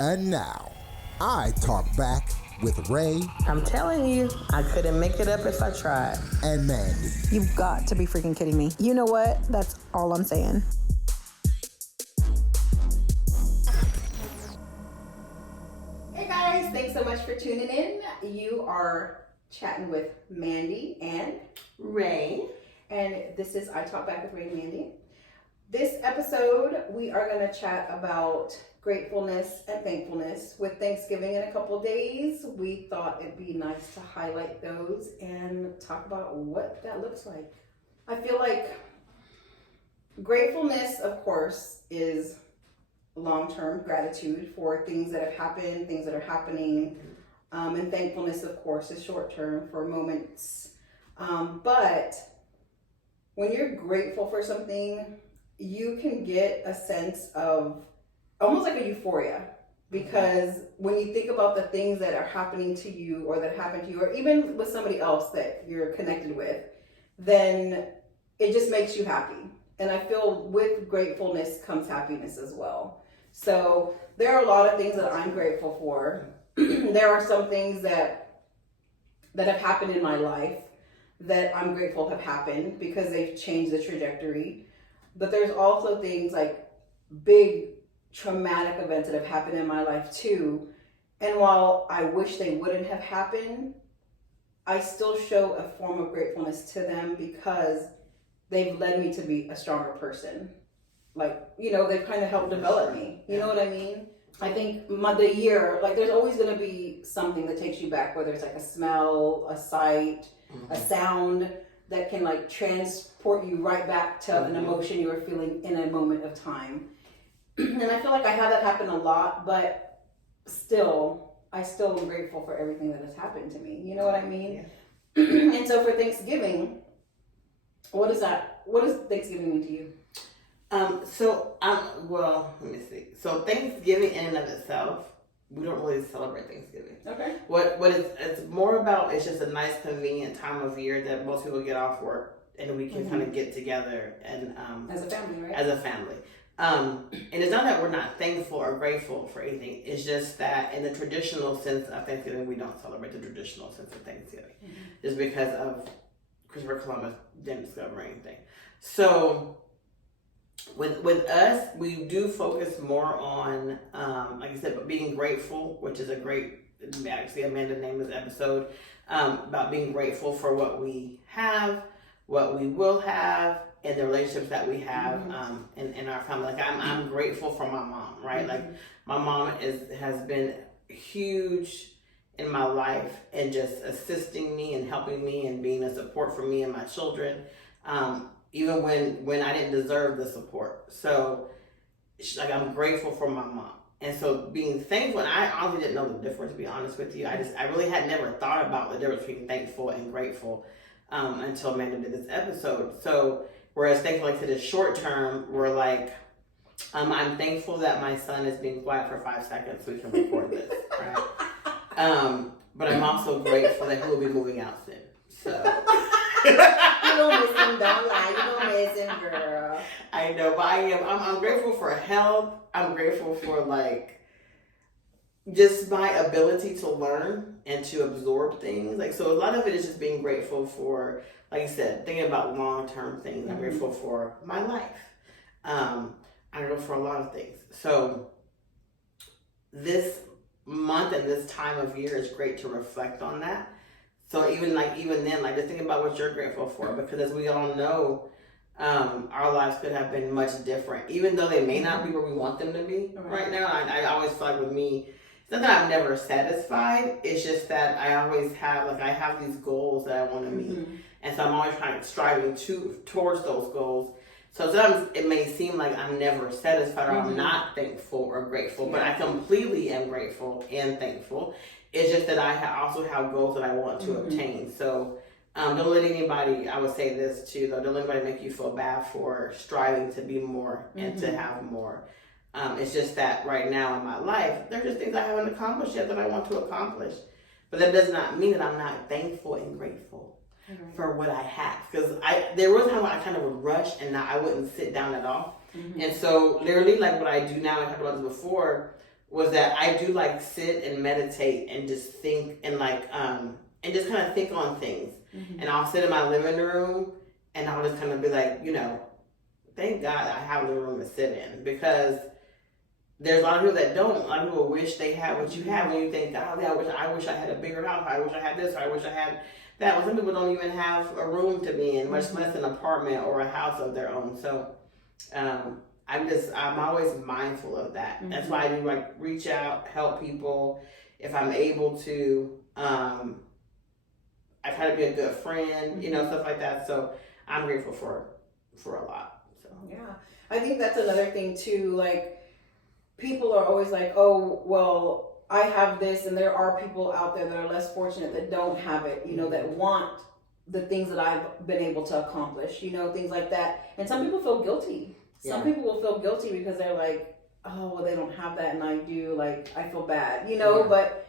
And now, I talk back with Rae I'm telling you, I couldn't make it up if I tried. and Mandii. You've got to be freaking kidding me. You know what? That's all I'm saying. Hey guys, thanks so much for tuning in. You are chatting with Mandii and Rae. and this is I Talk Back with Rae and Mandii. This episode, we are going to chat about gratefulness and thankfulness. With Thanksgiving in a couple days, we thought it'd be nice to highlight those and talk about what that looks like. I feel like gratefulness, of course, is long-term gratitude for things that have happened, things that are happening. And thankfulness, of course, is short-term for moments. But when you're grateful for something, you can get a sense of almost like a euphoria, because when you think about the things that are happening to you or that happen to you, or even with somebody else that you're connected with, then it just makes you happy. And I feel with gratefulness comes happiness as well. So there are a lot of things that I'm grateful for. There are some things that have happened in my life that I'm grateful have happened because they've changed the trajectory. But there's also things like big traumatic events that have happened in my life too. And while I wish they wouldn't have happened, I still show a form of gratefulness to them because they've led me to be a stronger person. Like, you know, they've kind of helped develop me. You know what I mean? I think the year, like there's always going to be something that takes you back, whether it's like a smell, a sight, a sound that can like transport you right back to an emotion you were feeling in a moment of time. And I feel like I have that happen a lot, but I still am grateful for everything that has happened to me. You know what I mean? Yeah. And so for Thanksgiving, what does Thanksgiving mean to you? Well, let me see. So Thanksgiving in and of itself, we don't really celebrate Thanksgiving. Okay. What it's more about is just a nice, convenient time of year that most people get off work and we can kind of get together and as a family, right? As a family. And it's not that we're not thankful or grateful for anything. It's just that in the traditional sense of Thanksgiving, we don't celebrate the traditional sense of Thanksgiving, just because of Christopher Columbus didn't discover anything. So with us, we do focus more on, like I said, being grateful, which is a great, actually Amanda named this episode, about being grateful for what we have, what we will have, and the relationships that we have in our family. Like I'm grateful for my mom, right? Like my mom has been huge in my life and just assisting me and helping me and being a support for me and my children. Even when I didn't deserve the support. So, like, I'm grateful for my mom. And so being thankful, and I honestly didn't know the difference, to be honest with you. I really had never thought about the difference between thankful and grateful until Amanda did this episode. So, whereas thankful, like, to the short term, we're like, I'm thankful that my son is being quiet for 5 seconds so we can record this, right? But I'm also grateful that he will be moving out soon. So... You don't miss him, don't lie. You don't miss him, girl. I know, but I'm grateful for health. I'm grateful for like just my ability to learn and to absorb things. Like, so a lot of it is just being grateful for, like I said, thinking about long-term things. I'm grateful for my life. I'm grateful for a lot of things. So this month and this time of year is great to reflect on that. So even then, like just think about what you're grateful for, because as we all know, our lives could have been much different, even though they may not be where we want them to be right now. I always feel like with me, it's not that I'm never satisfied. It's just that I always have, like I have these goals that I want to meet. And so I'm always striving towards those goals. So sometimes it may seem like I'm never satisfied or I'm not thankful or grateful, but I completely am grateful and thankful. It's just that I also have goals that I want to obtain. So don't let anybody, I would say this too, though, don't let anybody make you feel bad for striving to be more and to have more. It's just that right now in my life, there are just things I haven't accomplished yet that I want to accomplish. But that does not mean that I'm not thankful and grateful for what I have. Because there was a time when I kind of would rush and I wouldn't sit down at all. And so literally like what I do now, I talked about this before, was that I do like sit and meditate and just think and and just kind of think on things. Mm-hmm. And I'll sit in my living room and I'll just kind of be like, thank God I have a room to sit in, because there's a lot of people that don't. A lot of people wish they had what you have, when you think, God, I wish I had a bigger house. I wish I had this. Or I wish I had that. Well, some people don't even have a room to be in, much less an apartment or a house of their own. So I'm always mindful of that. Mm-hmm. That's why I do reach out, help people if I'm able to. I try to be a good friend, stuff like that. So I'm grateful for a lot. So yeah, I think that's another thing too. People are always like, oh, well, I have this, and there are people out there that are less fortunate that don't have it, that want the things that I've been able to accomplish, things like that. And some people feel guilty. Some people will feel guilty because they're like, oh, well, they don't have that and I do, I feel bad, but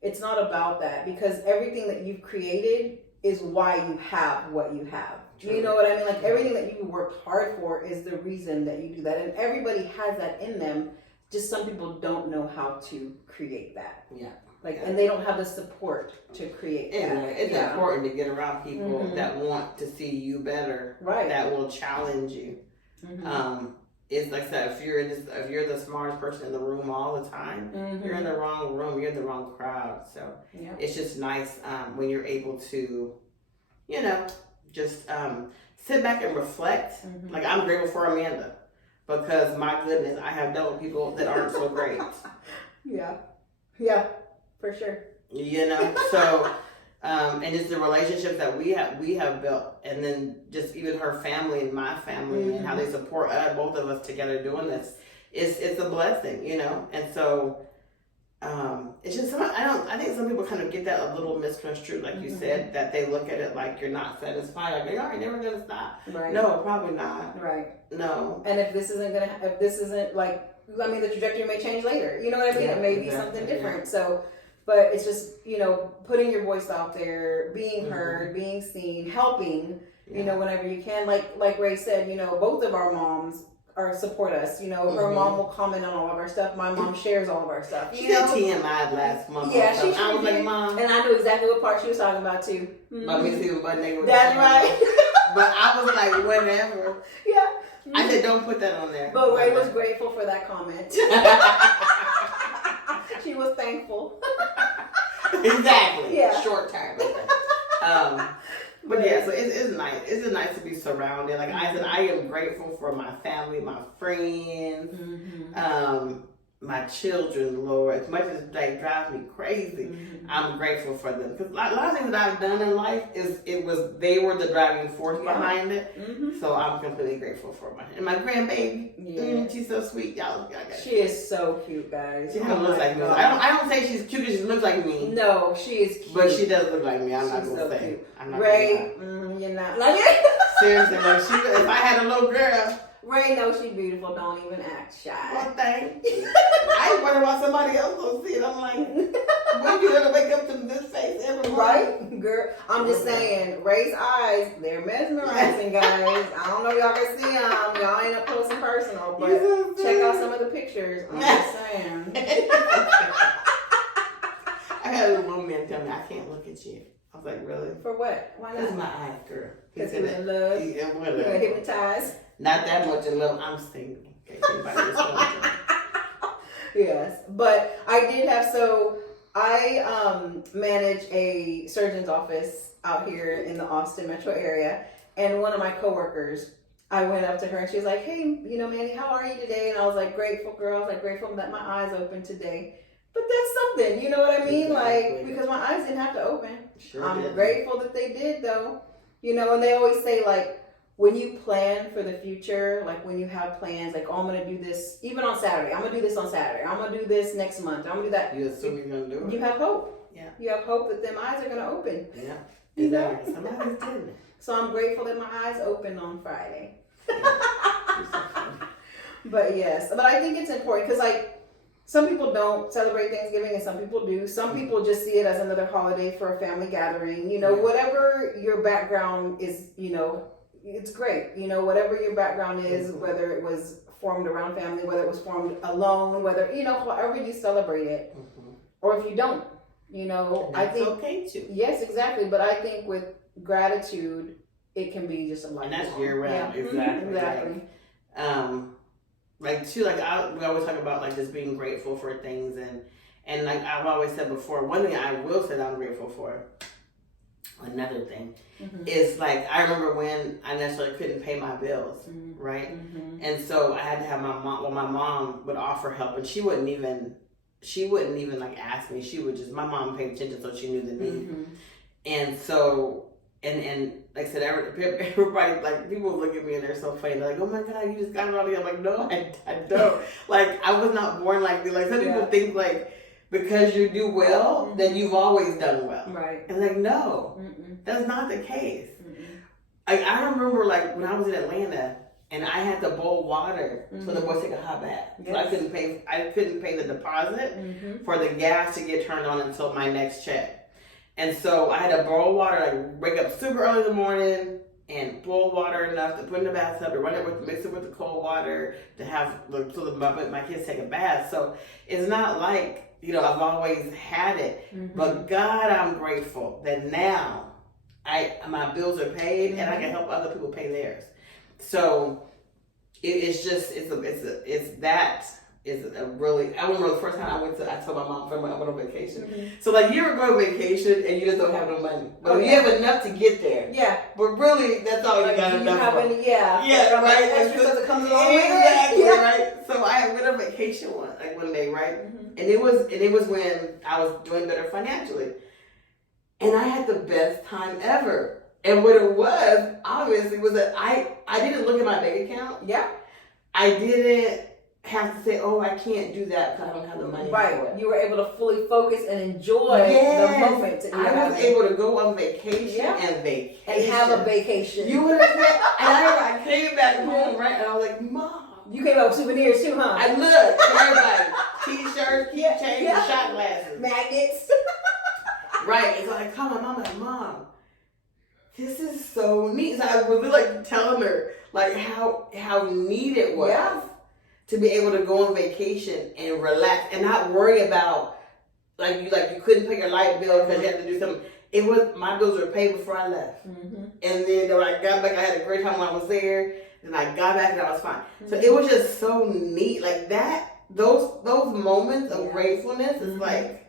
it's not about that, because everything that you've created is why you have what you have. True. You know what I mean? Everything that you worked hard for is the reason that you do that. And everybody has that in them. Just some people don't know how to create that. Yeah. And they don't have the support to create that. It's important to get around people that want to see you better. Right. That will challenge you. Mm-hmm. It's like I said, if you're the smartest person in the room all the time, you're in the wrong room, you're in the wrong crowd. So it's just nice when you're able to, just sit back and reflect. Mm-hmm. I'm grateful for Amanda, because my goodness, I have dealt with people that aren't so great. Yeah, for sure. So and just the relationships that we have built, and then just even her family and my family and how they support us, both of us together doing this, it's a blessing, And so it's just I think some people kind of get that a little misconstrued, like you said, that they look at it like you're not satisfied, like, are you never gonna stop? Right. No, probably not. Right. No. And if this isn't the trajectory may change later. You know what I mean? Yeah, it may be something different. Yeah. So, but it's just, putting your voice out there, being heard, being seen, helping, whenever you can. Like Ray said, both of our moms support us. Her mom will comment on all of our stuff. My mom shares all of our stuff. She did TMI last month. Yeah, I was like, Mom. And I knew exactly what part she was talking about too. About me seeing butt naked. That's right. But I was like, whatever. Yeah. I said, don't put that on there. But Ray was grateful for that comment. She was thankful. Exactly. Yeah. Short term. But yeah, so it's nice. It's nice to be surrounded. Like I said, I am grateful for my family, my friends, my children, Lord. As much as they drive me crazy, I'm grateful for them. Because a lot of things that I've done in life they were the driving force behind it. So I'm completely grateful for my grandbaby. Yeah. She's so sweet, y'all. She is so cute, guys. She kind of looks like me. I don't say she's cute because she looks like me. No, she is cute. But she does look like me. I'm not gonna say. Cute. I'm not Ray, you're not. Seriously, if I had a little girl. Ray knows she's beautiful. Don't even act shy. Well, thank you. I ain't wondering why somebody else gonna see it. I'm like, when you gonna wake up to this face every morning? Right, girl. I'm just saying, Ray's eyes, they're mesmerizing, guys. I don't know if y'all can see them. Y'all ain't up close and personal, but check out some of the pictures. I'm just saying. I had a little man tell me, I can't look at you. I was like, really? For what? Why not? Because my eyes, girl. Because he was in love? Yeah, whatever. You got hypnotized? Not that much in love. I'm single. Okay, yes, but I did have, I manage a surgeon's office out here in the Austin metro area, and one of my coworkers, I went up to her and she was like, hey, Mandy, how are you today? And I was like, grateful, girl. I was like, grateful that my eyes opened today. But that's something, you know what I mean? Exactly. Because my eyes didn't have to open. Sure I'm did. grateful that they did, though. And they always say, when you plan for the future, when you have plans, I'm going to do this, even on Saturday. I'm going to do this on Saturday. I'm going to do this next month. I'm going to do that. You assume you're going to do it. You have hope. Yeah. You have hope that them eyes are going to open. Yeah. Exactly. Somebody's doing it. So I'm grateful that my eyes opened on Friday. Yeah. But yes. But I think it's important because, some people don't celebrate Thanksgiving and some people do. Some people just see it as another holiday for a family gathering. Whatever your background is, it's great. Whatever your background is, whether it was formed around family, whether it was formed alone, whether, however you celebrate it, or if you don't, I think okay too. Yes, exactly. But I think with gratitude, it can be just a lifelong. And that's year round, exactly. Exactly. We always talk about like just being grateful for things, and like I've always said before, one thing I will say that I'm grateful for. Another thing is like I remember when I necessarily couldn't pay my bills, right? And so I had to have my mom. Well, my mom would offer help, and she wouldn't even like ask me. She would just, my mom paid attention, so she knew the need. And so, and like I said, everybody, like, people look at me and they're so funny. They're like, oh my God, you just got it all together. I'm like, no, I don't. Like, I was not born like this. Like, some people think, like, because you do well, then you've always done well. Right. And like, no, that's not the case. Like, I remember, like, when I was in Atlanta, and I had to boil water so the boys take a hot bath. Yes. So I couldn't pay the deposit for the gas to get turned on until my next check. And so I had to boil water, like wake up super early in the morning and boil water enough to put in the bathtub, to mix it with the cold water, to have so that my kids take a bath. So it's not like, I've always had it. But God, I'm grateful that now my bills are paid and I can help other people pay theirs. So it's a really, I remember the first time I told my mom I went on vacation. So like, you ever go on vacation and you just don't have no money, but you have enough to get there. Yeah. But really, that's all you got enough for. Yeah, right. Extra stuff that comes along with it. Exactly, right. So I went on vacation one day, right? And it was when I was doing better financially, and I had the best time ever. And what it was, obviously, was that I didn't look at my bank account. Yeah. I didn't have to say, oh, I can't do that because I don't have the money for it. You were able to fully focus and enjoy the moment. I was able to go on vacation and have a vacation. You understand? And I came back home, right? And I was like, Mom. You came out with souvenirs too, huh? I looked for everybody. T-shirts, keychains, and shot glasses. Magnets. Right. And so I called my mom and Mom, this is so neat. So I was like telling her like how neat it was to be able to go on vacation and relax and not worry about you couldn't pay your light bill because you had to do something. It was, my bills were paid before I left. And then when I got back, I had a great time when I was there. Then I got back and I was fine. So it was just so neat. Like that, those moments of gratefulness is like,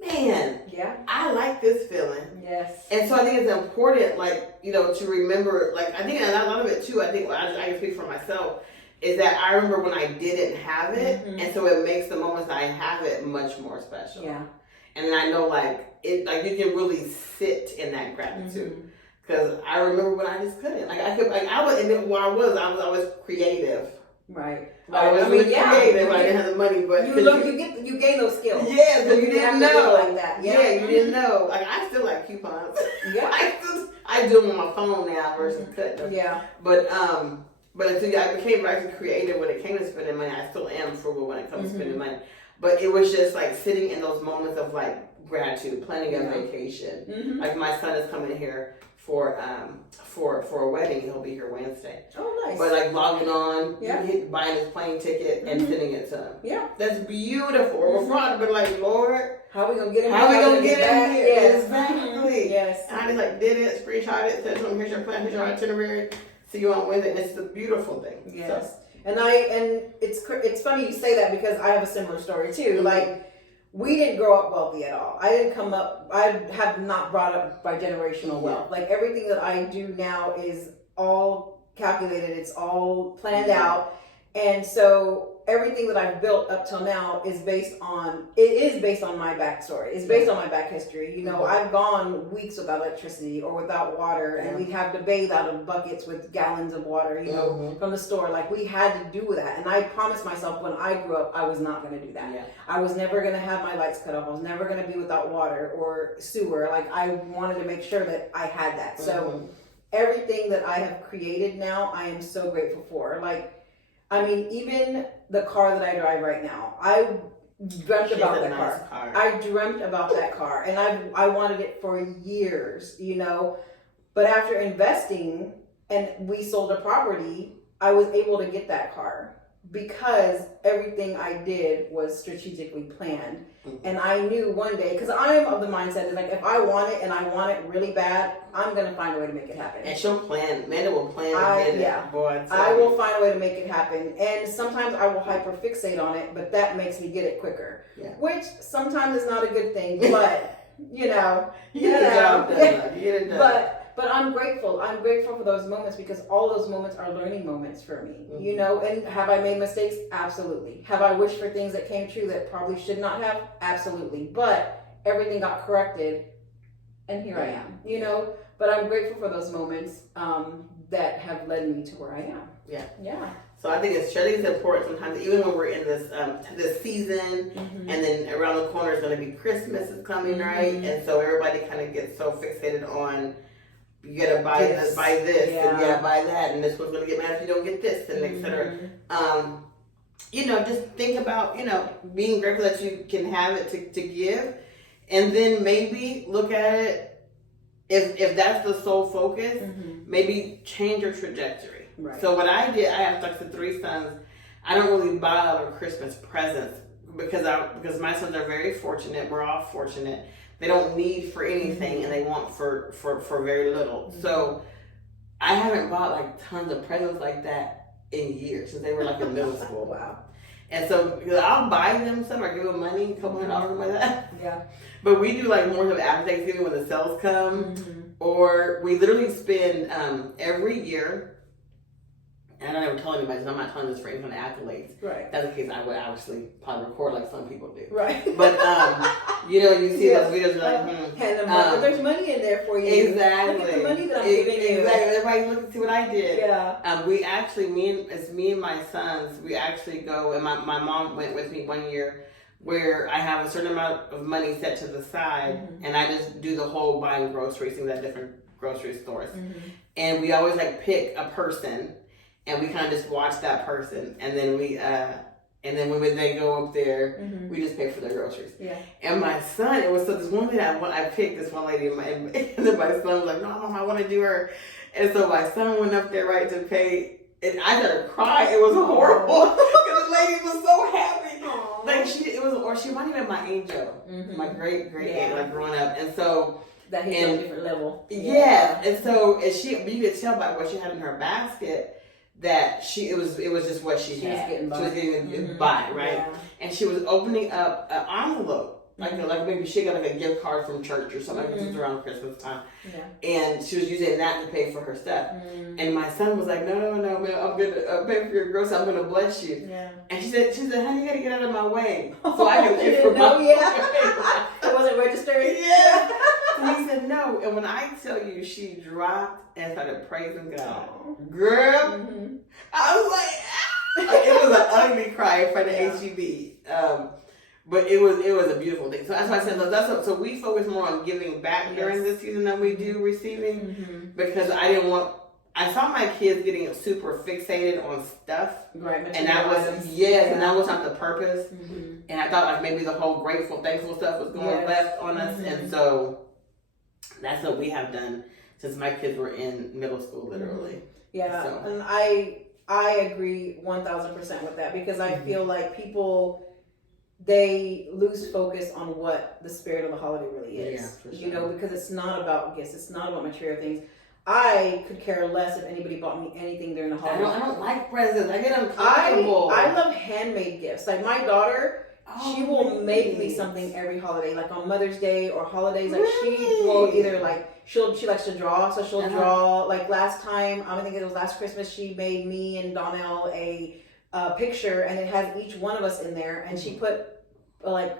man, I like this feeling. Yes. And so I think it's important, to remember, I think a lot of it too, I think I can speak for myself, is that I remember when I didn't have it, and so it makes the moments that I have it much more special. Yeah. And then I know, you can really sit in that gratitude. Because I remember when I just couldn't. I was always creative. Right. I was really creative. I didn't have the money, but you gain those skills. Yeah, but you didn't know like that. Yeah, you didn't know. I still like coupons. Yeah, I do them on my phone now versus cutting them. Yeah, but I think I became actually creative when it came to spending money. I still am frugal when it comes to spending money. But it was just sitting in those moments of gratitude, planning a vacation. Like my son is coming here for a wedding. He'll be here Wednesday. Oh, nice. But logging on, buying his plane ticket and sending it to him. Yeah, that's beautiful. We're proud, but Lord, how are we gonna get him? How are we gonna get him here? Yes. Exactly. Yes. And I just did it, screenshot it, said to him, here's your plan, here's your itinerary. See you on Wednesday. And it's a beautiful thing. Yes. So. And it's funny you say that because I have a similar story too. We didn't grow up wealthy at all. I have not brought up by generational wealth. Everything that I do now is all calculated. It's all planned out. And so everything that I've built up till now is based on my backstory. It's based on my back history. I've gone weeks without electricity or without water, and we'd have to bathe out of buckets with gallons of water, from the store. We had to do that. And I promised myself when I grew up, I was not going to do that. Yeah. I was never going to have my lights cut off. I was never going to be without water or sewer. I wanted to make sure that I had that. So everything that I have created now, I am so grateful for. Even the car that I drive right now, I dreamt about that car. I dreamt about that car, and I wanted it for years, But after investing, and we sold a property, I was able to get that car because everything I did was strategically planned. And I knew one day, because I am of the mindset is like, if I want it and I want it really bad, I'm going to find a way to make it happen. And she'll plan. Amanda will plan. I will find a way to make it happen. And sometimes I will hyperfixate on it, but that makes me get it quicker. Yeah. Which sometimes is not a good thing, but you get it done. But I'm grateful. I'm grateful for those moments because all those moments are learning moments for me. And have I made mistakes? Absolutely. Have I wished for things that came true that probably should not have? Absolutely. But everything got corrected and here I am, But I'm grateful for those moments that have led me to where I am. Yeah. Yeah. So I think it's important sometimes, even when we're in this season, and then around the corner is going to be Christmas is coming, right? And so everybody kind of gets so fixated on, you gotta buy this, and buy that, and this one's gonna get mad if you don't get this, and etc. Just think about, being grateful that you can have it to give, and then maybe look at it, if that's the sole focus, maybe change your trajectory. Right. So what I did, I have like the 3 sons. I don't really buy a lot of Christmas presents because my sons are very fortunate. We're all fortunate. They don't need for anything, and they want for very little. So I haven't bought like tons of presents like that in years, since they were like in middle school. Wow. And so I'll buy them some or give them money, a couple $100 like that. Yeah. But we do like more of after Thanksgiving when the sales come, or we literally spend every year. And I don't ever tell anybody, so I'm not telling this for any kind of accolades. Right. That's the case. I would obviously probably record like some people do. Right. But you see those videos, you're like, but there's money in there for you. Exactly. Look at the money that I'm giving you. Exactly. Everybody look and see what I did. Yeah. We actually, me and my sons, we actually go, and my mom went with me one year, where I have a certain amount of money set to the side, and I just do the whole buying groceries, things at different grocery stores. And we always like pick a person, and we kind of just watch that person, and then when they go up there, we just pay for their groceries. Yeah. And my son, it was this one thing I picked this one lady, and then my son was like, "No, Mom, I want to do her." And so my son went up there to pay, and I started crying. It was horrible because the lady was so happy. Aww. Like she might have been my angel, my great aunt, like growing up, and so. That hit on a different level. Yeah, and so you could tell by what she had in her basket that it was just what she had. She was getting by, right? Yeah. And she was opening up an envelope, like maybe she got like a gift card from church or something. This was around Christmas time, and she was using that to pay for her stuff. And my son was like, "No, man, I'm gonna pay for your groceries. I'm gonna bless you." Yeah. And she said, "Honey, you gotta get out of my way so I can pay for my." It wasn't registered. Yeah. So he said no, and when I tell you, she dropped and started praising God. Girl, I was like, it was an ugly cry in front of HEB. But it was a beautiful thing. So that's why I said so we focus more on giving back during this season than we do receiving, because I saw my kids getting super fixated on stuff, right? And that was and that was not the purpose. And I thought like maybe the whole grateful, thankful stuff was going left on us, and so that's what we have done since my kids were in middle school, literally. Yeah, so. And I agree 1,000% with that, because I feel like people, they lose focus on what the spirit of the holiday really is. Yeah, for sure. Because it's not about gifts, it's not about material things. I could care less if anybody bought me anything during the holidays. I don't like presents. I get uncomfortable. I love handmade gifts. Like my daughter, she will make me something every holiday, like on Mother's Day or holidays. Like she will either like she likes to draw, so she'll draw. Like last time, I think it was last Christmas, she made me and Donnell a picture, and it has each one of us in there, and she put like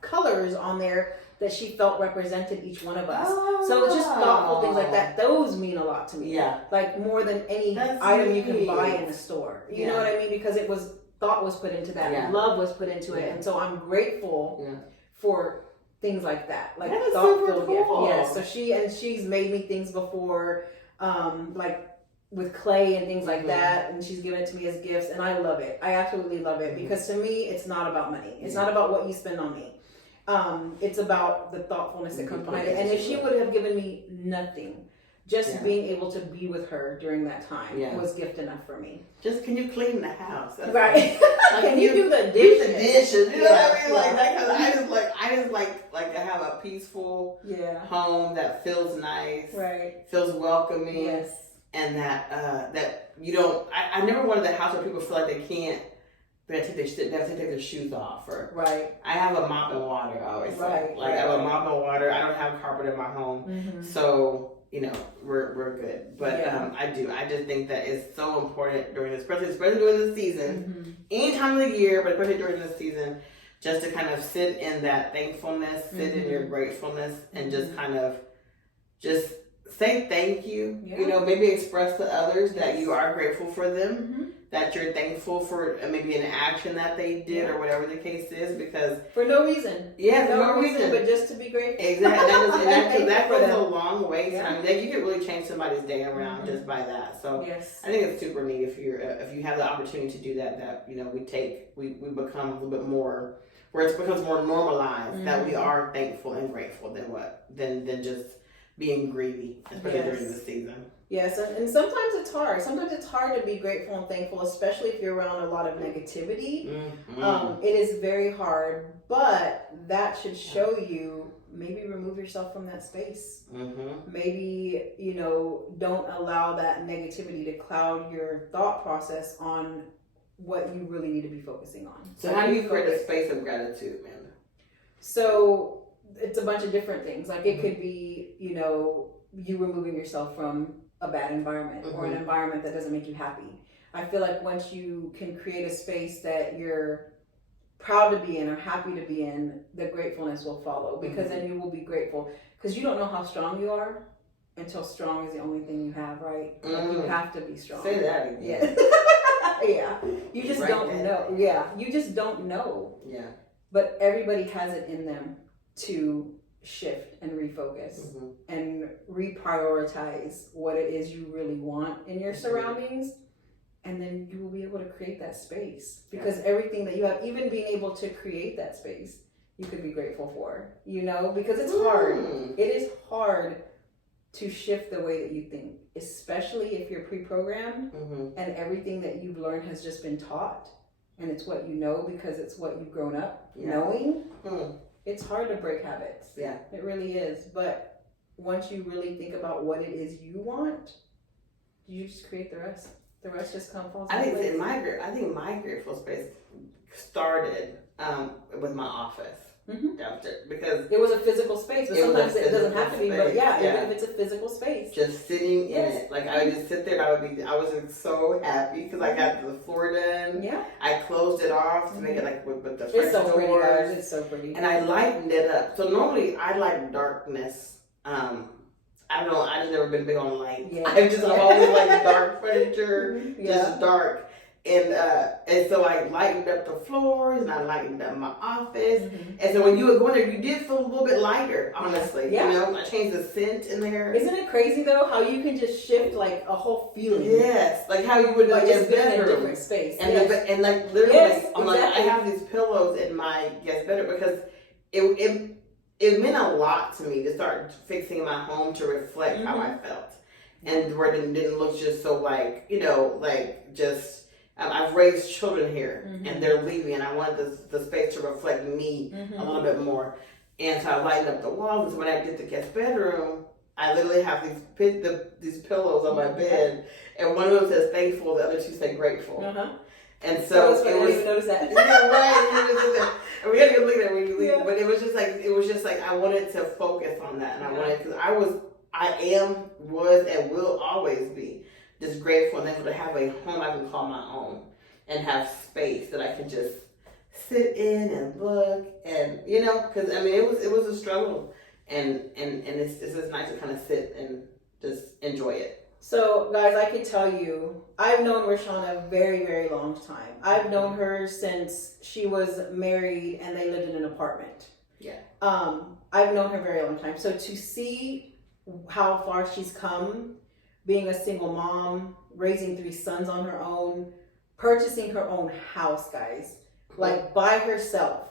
colors on there that she felt represented each one of us. Oh, so it's just thoughtful things like that. Those mean a lot to me. Yeah. Like more than any item you can buy in the store. You know what I mean? Because it was thought was put into that. Yeah. Love was put into it. And so I'm grateful for things like that. Like thoughtful gift. Yeah. So she's made me things before, like with clay and things like that, and she's given it to me as gifts, and I love it. I absolutely love it, because to me it's not about money. It's not about what you spend on me. It's about the thoughtfulness that comes behind it. And if she would have given me nothing, just being able to be with her during that time was gift enough for me. Just can you clean the house? That's right. Like, can you do the dishes? You know what I mean? Like that, because I just like to have a peaceful home that feels nice, feels welcoming, and that you don't. I never wanted a house where people feel like they have to take their shoes off. Or I have a mop and water. I always say, I have a mop and water. I don't have carpet in my home, so we're good. But I just think that it's so important during this, especially during this season, any time of the year, but especially during this season, just to kind of sit in that thankfulness, sit in your gratefulness, and just kind of just say thank you. Maybe express to others that you are grateful for them. That you're thankful for maybe an action that they did or whatever the case is, because for no reason. Yeah, for no reason, but just to be grateful. Exactly. That goes a long way. I mean, you can really change somebody's day around just by that. So I think it's super neat if you have the opportunity to do that. That we become a little bit more, where it becomes more normalized that we are thankful and grateful than just being greedy, especially during the season. Yes, and sometimes it's hard. Sometimes it's hard to be grateful and thankful, especially if you're around a lot of negativity. It is very hard, but that should show you, maybe remove yourself from that space. Maybe, don't allow that negativity to cloud your thought process on what you really need to be focusing on. So how do you create a space of gratitude, Amanda? So it's a bunch of different things. Like it could be, you removing yourself from a bad environment or an environment that doesn't make you happy. I feel like once you can create a space that you're proud to be in or happy to be in, the gratefulness will follow, because then you will be grateful, because you don't know how strong you are until strong is the only thing you have, right? Like you have to be strong. Say that again. Yeah. You just don't know. Yeah. You just don't know. Yeah. But everybody has it in them to shift and refocus and reprioritize what it is you really want in your surroundings, and then you will be able to create that space, because everything that you have, even being able to create that space, you could be grateful for, because it's hard. It is hard to shift the way that you think, especially if you're pre-programmed and everything that you've learned has just been taught, and it's what you know because it's what you've grown up knowing. It's hard to break habits. Yeah. It really is. But once you really think about what it is you want, you just create the rest. The rest just falls into place. I think my grateful space started with my office downstairs, because it was a physical space. But sometimes it doesn't have to be. But even if it's a physical space, just sitting in it, like I would just sit there. And I was so happy because I got the floor done. Yeah, I closed it off to make it like with the French doors. Pretty, guys. It's so pretty. And I lightened it up. So normally I like darkness. I don't know. I just never been big on light. Yeah. I've always liked dark furniture, just dark. And so I lightened up the floors and I lightened up my office. And so when you were going there, you did feel a little bit lighter, honestly. Yeah. I changed the scent in there. Isn't it crazy though how you can just shift like a whole feeling? Yes, like how you would like just being in a different space. And and like literally, I'm like, I have these pillows in my guest bedroom because it meant a lot to me to start fixing my home to reflect how I felt, and where it didn't look just so just. I've raised children here, and they're leaving, and I wanted the space to reflect me a little bit more. And so I lightened up the walls. And so when I did the guest bedroom, I literally have these pillows on my bed, and one of them says thankful, the other two say grateful. And so I didn't even notice that. Right. And we had to go look at it when you leave. But it was just like I wanted to focus on that, and I wanted, because I am, was, and will always be just grateful and thankful to have a home I can call my own, and have space that I can just sit in and look, and because it was a struggle, and it's just nice to kind of sit and just enjoy it. So guys, I can tell you, I've known Rashawn a very, very long time. I've known her since she was married and they lived in an apartment. Yeah. I've known her a very long time. So to see how far she's come, being a single mom, raising 3 sons on her own, purchasing her own house, guys, like by herself,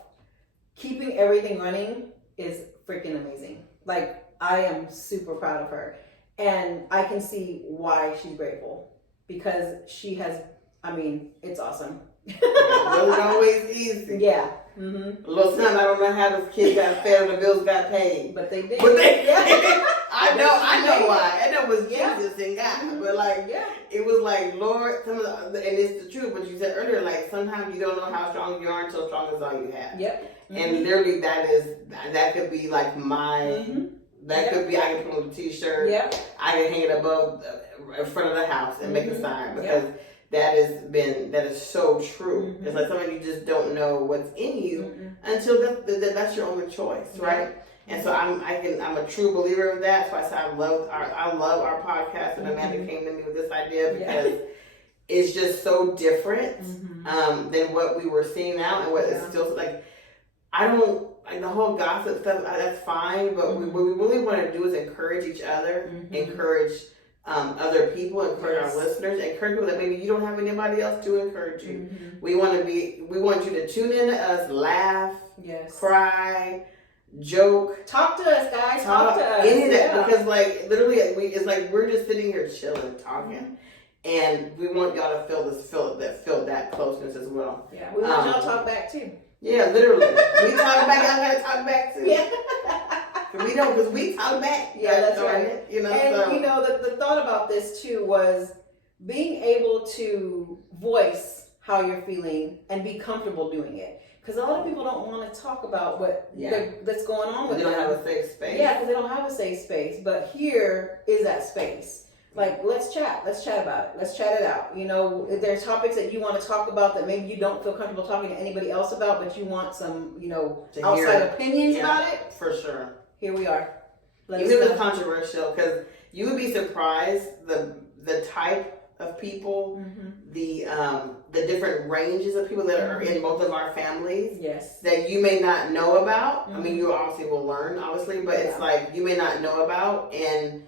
keeping everything running is freaking amazing. Like, I am super proud of her. And I can see why she's grateful because she has, I mean, it's awesome. It wasn't always easy. Yeah. Mm-hmm. A lot of times I don't know how the kids got fed and the bills got paid. But they did. But they, yeah. I know why. And that was Jesus and God. Mm-hmm. But like, yeah. it was like, Lord, and it's the truth. But you said earlier, like, sometimes you don't know how strong you are until strong is all you have. Yep. Mm-hmm. And literally, that could be like my. Mm-hmm. That could be, I can put on a t-shirt. Yep. I can hang it above in front of the house and make a sign because that is so true. It's like something you just don't know what's in you until that's your only choice, right? And so I'm a true believer of that. So I said I love our podcast, and Amanda came to me with this idea because it's just so different than what we were seeing now and what it's still like. I don't like the whole gossip stuff. That's fine, but what we really want to do is encourage each other, encourage other people, encourage our listeners, encourage people that maybe you don't have anybody else to encourage you. We want you to tune in to us, laugh, cry, joke, talk to us, guys. Talk to us. Any of that because like literally, it's like we're just sitting here chilling, talking. And we want y'all to feel that closeness as well. Yeah, we want y'all to talk back too. Yeah, literally. We talk back, y'all gotta talk back too. Yeah. We don't, because we talk back. Yeah, that's right. You know, and you know, the thought about this too was being able to voice how you're feeling and be comfortable doing it. Because a lot of people don't want to talk about what that's going on with them. They don't have a safe space. Yeah, because they don't have a safe space. But here is that space. Like, let's chat about it. Let's chat it out. You know, if there's topics that you want to talk about that maybe you don't feel comfortable talking to anybody else about, but you want some, you know, outside opinions about it. For sure. Here we are. Even if it's controversial, because you would be surprised the type of people, the different ranges of people that are in both of our families. Yes. That you may not know about. I mean, you obviously will learn, obviously, but it's like you may not know about, and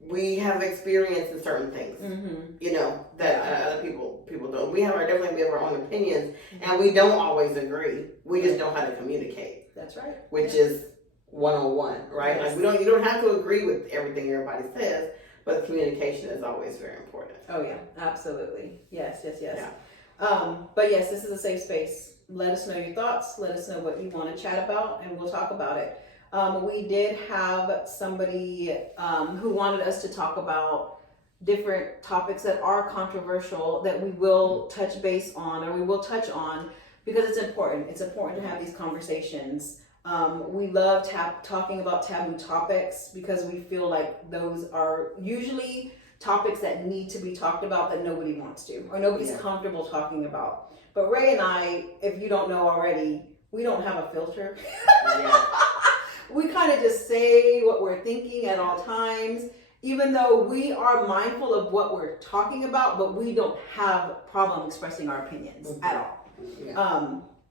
we have experience in certain things, you know, that other people don't. We have our own opinions, and we don't always agree. We just know how to communicate. That's right. Which is 101, right? Yes. Like you don't have to agree with everything everybody says, but communication is always very important. Oh yeah, absolutely. Yes. Yeah. But yes, this is a safe space. Let us know your thoughts. Let us know what you want to chat about, and we'll talk about it. We did have somebody who wanted us to talk about different topics that are controversial that we will touch base on, or we will touch on, because it's important. It's important to have these conversations. We love talking about taboo topics because we feel like those are usually topics that need to be talked about that nobody wants to, or nobody's comfortable talking about. But Ray and I, if you don't know already, we don't have a filter. We kind of just say what we're thinking at all times, even though we are mindful of what we're talking about, but we don't have a problem expressing our opinions at all.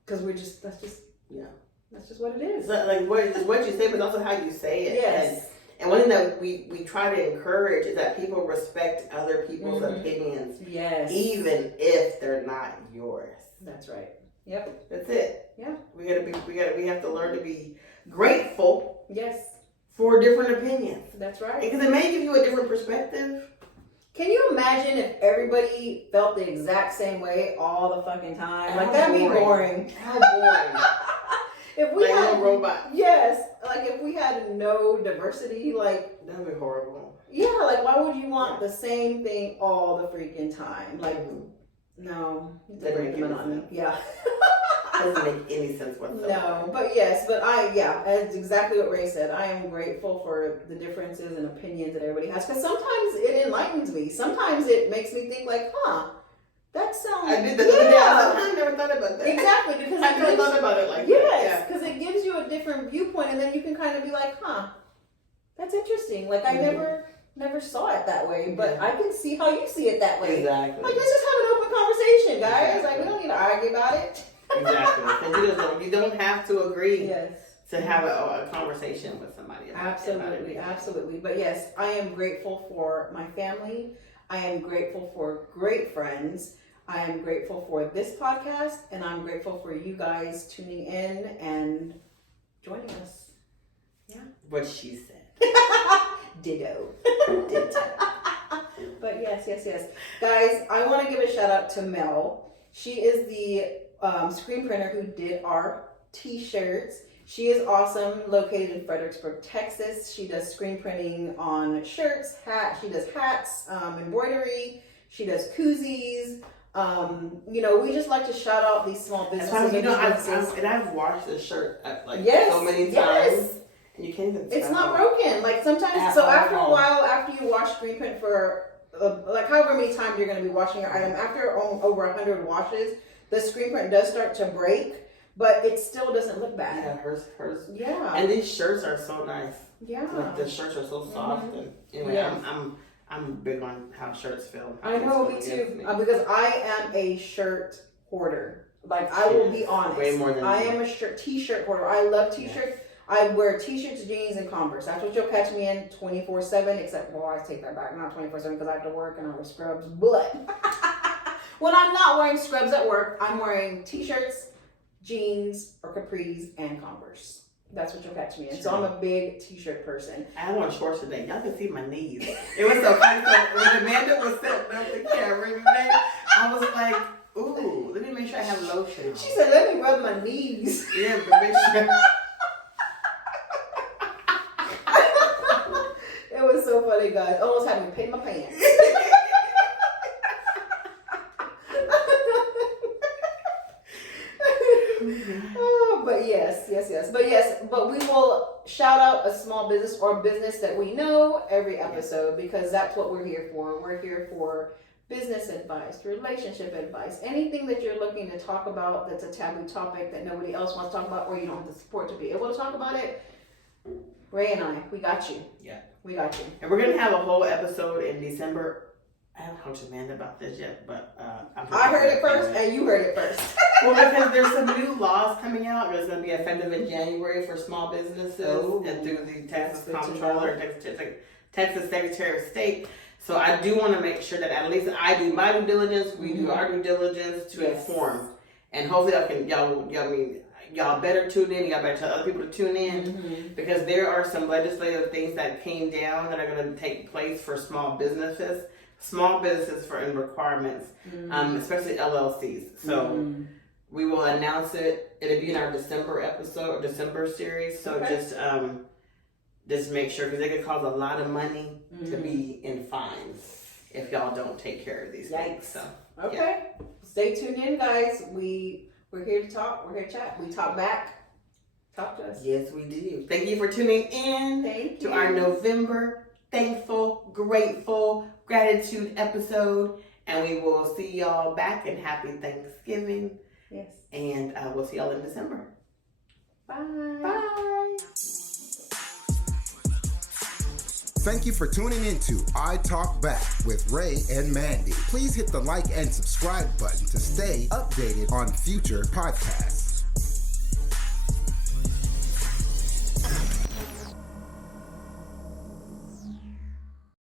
Because that's just what it is. So, like what you say, but also how you say it. Yes. And one thing that we try to encourage is that people respect other people's opinions. Yes. Even if they're not yours. That's right. Yep. That's it. Yeah. We have to learn to be grateful. Yes. For different opinions. That's right. Because it may give you a different perspective. Can you imagine if everybody felt the exact same way all the fucking time? Like, that'd be boring. How boring. If we had no robot. Yes. Like, if we had no diversity, like, that'd be horrible. Yeah, like, why would you want the same thing all the freaking time? Like, no. That doesn't make monotony. Yeah. Doesn't make any sense whatsoever. No, but yes, that's exactly what Ray said. I am grateful for the differences and opinions that everybody has, because sometimes it enlightens me. Sometimes it makes me think like, that sounds. I did that the other day. I never thought about that. Exactly, because I never thought about it like that. Yes, because it gives you a different viewpoint, and then you can kind of be like, that's interesting. Like, I never saw it that way, but I can see how you see it that way. Exactly. Like, let's just have an open conversation, guys. Exactly. Like, we don't need to argue about it. Exactly. Because you don't have to agree to have a conversation with somebody. Absolutely. But yes, I am grateful for my family. I am grateful for great friends. I am grateful for this podcast, and I'm grateful for you guys tuning in and joining us. Yeah. What she said. Ditto. But yes. Guys, I want to give a shout out to Mel. She is the screen printer who did our t-shirts. She is awesome, located in Fredericksburg, Texas. She does screen printing on shirts, she does hats, embroidery. She does koozies. We just like to shout out these small businesses. I've washed this shirt so many times. Yes. And you can't even tell. It's not broken. Like sometimes, so after a while, after you wash screen print for however many times you're going to be washing your item, after over 100 washes, the screen print does start to break, but it still doesn't look bad. Yeah, hers. Yeah. And these shirts are so nice. Yeah. Like the shirts are so soft. Mm-hmm. And anyway, yes. I'm big on how shirts feel. I know, me too. Because I am a shirt hoarder. Like, I will be honest. Way more than I am a t-shirt hoarder. I love t-shirts. Yes. I wear t-shirts, jeans, and Converse. That's what you'll catch me in 24/7. Except, I take that back. Not 24/7 because I have to work and I wear scrubs. But when I'm not wearing scrubs at work, I'm wearing t-shirts, jeans, or capris, and Converse. That's what you'll catch me in. So I'm a big t-shirt person. I had on shorts today. Y'all can see my knees. It was so funny. So when Amanda was setting up the camera today, I was like, ooh, let me make sure I have lotion on. She said, let me rub my knees. Yeah, but make sure. It was so funny, guys. Almost had me pee my pants. But yes. But we will shout out a small business or business that we know every episode because that's what we're here for. We're here for business advice, relationship advice, anything that you're looking to talk about that's a taboo topic that nobody else wants to talk about or you don't have the support to be able to talk about it. Ray and I, we got you. Yeah. We got you. And we're going to have a whole episode in December. I haven't talked to Amanda about this yet, but I heard it first and you heard it first. Well, because there's some new laws coming out. There's going to be effective in January for small businesses and through the Texas Comptroller, Texas Secretary of State. So I do want to make sure that at least I do my due diligence, we do our due diligence to inform. And hopefully y'all better tune in. Y'all better tell other people to tune in because there are some legislative things that came down that are going to take place for small businesses for requirements, especially LLCs. So we will announce it. It'll be in our December episode or December series. So just make sure because they could cause a lot of money to be in fines if y'all don't take care of these things. So stay tuned in, guys. We're here to talk. We're here to chat. We talk back. Talk to us. Yes, we do. Thank you for tuning in to our November Thankful, Grateful, Gratitude episode. And we will see y'all back and happy Thanksgiving. Yes. And we'll see y'all in December. Bye. Bye. Thank you for tuning into I Talk Back with Rae and Mandii. Please hit the like and subscribe button to stay updated on future podcasts.